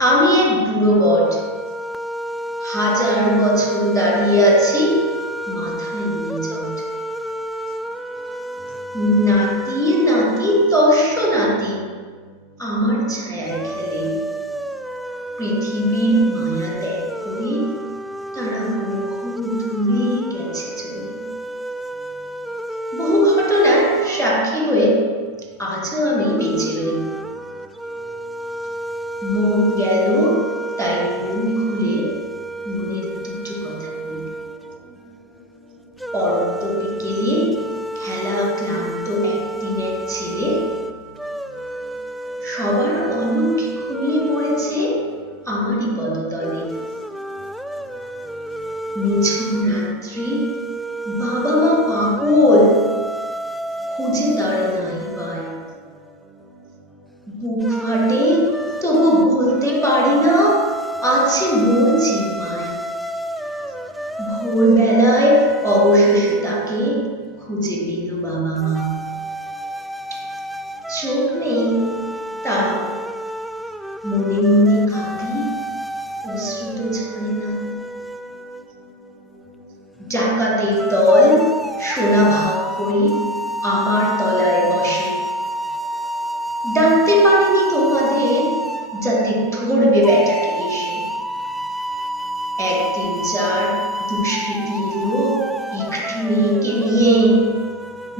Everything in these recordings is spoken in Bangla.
আমি এক বুড়ো বট, হাজার বছর দাঁড়িয়ে আছি, মাথায় নেই জট। নাতি নাতি তস্য নাতি আমার ছায়ায় খেলে, পৃথিবীর মায়া ত্যাগ করে তারা বহু দূরে গেছে চলে। বহু ঘটনার সাক্ষী হয়ে আজও আমি বেঁচে রই। মন গেল তাই মন খুলে মনের দুটো কথা বলি। পরন্ত বিকেলে খেলা ক্লান্ত একদিন এক ছেলে, সবার অলক্ষ্যে ঘুমিয়ে পড়েছে আমারই পদতলে। নিঝুম রাত্রি, বাবা মা পাগল, খুঁজে তারা নাই পায়। বুক ফাটে তবু বলতে পারি না আছে মোর চিন্মায়। ভোরবেলায় অবশেষে তাকে খুঁজে পেল বাবা মা। চোখ নেই তার, মনে মনে কাঁদি, অশ্রু তো ঝরে না। ডাকাতের দল সোনা ভাগ করে আমার তলায় বসে। ডাকতে পারিনি তোমাদের যাতে ধরবে ব্যাটাকে এসে। একদিন যার দুষ্কৃতি এলো একটু মেয়েকে নিয়ে,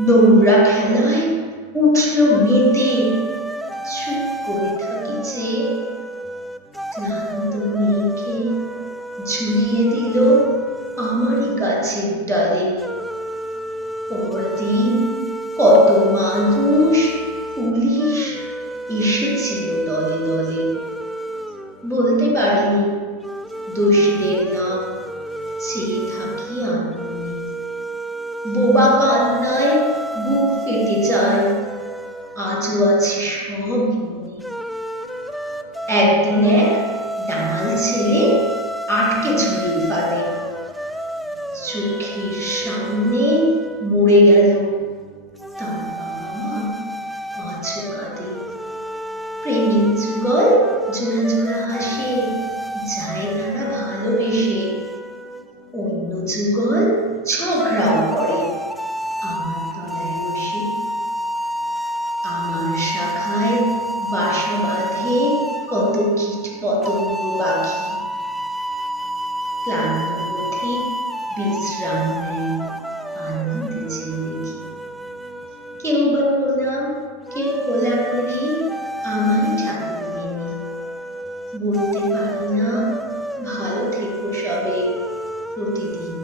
নোংরা খেলায় উঠল মেতে, চুপ করে থাকিছে। ক্লান্ত মেয়েকে ঝুলিয়ে দিল আমারই গাছের ডালে। পরদিন কত মানুষ পুলিশ এসেছিল দলে দলে। বলতে পারিনি দোষীদের নাম, চেয়ে থাকি আমি। বোবা কান্নায় বুক ফেটে যায়, আজও আছে সব মনে। একদিন এক ডামাল ছেলে আটকে ঝুলির ফাঁদে, চোখের সামনে মরে গেল তার বাবা মা, আজও কাঁদে। প্রেমের যুগল জোড়া জোড়া হাসে, যায় তারা ভালোবেসে। অন্য যুগল ঝগড়াও করে আমার তলায় বসে। আমার শাখায় বাসা বাঁধে কত কীট পতঙ্গ পাখি, ক্লান্ত পথে বিশ্রাম নেয় আনন্দে চেয়ে দেখি। কেউ বা প্রণাম, কেউ কোলাকুলি, আমারই ঠাকুর মেনে। বলতে পারি না ভালো থেকো সবে, প্রতিদিন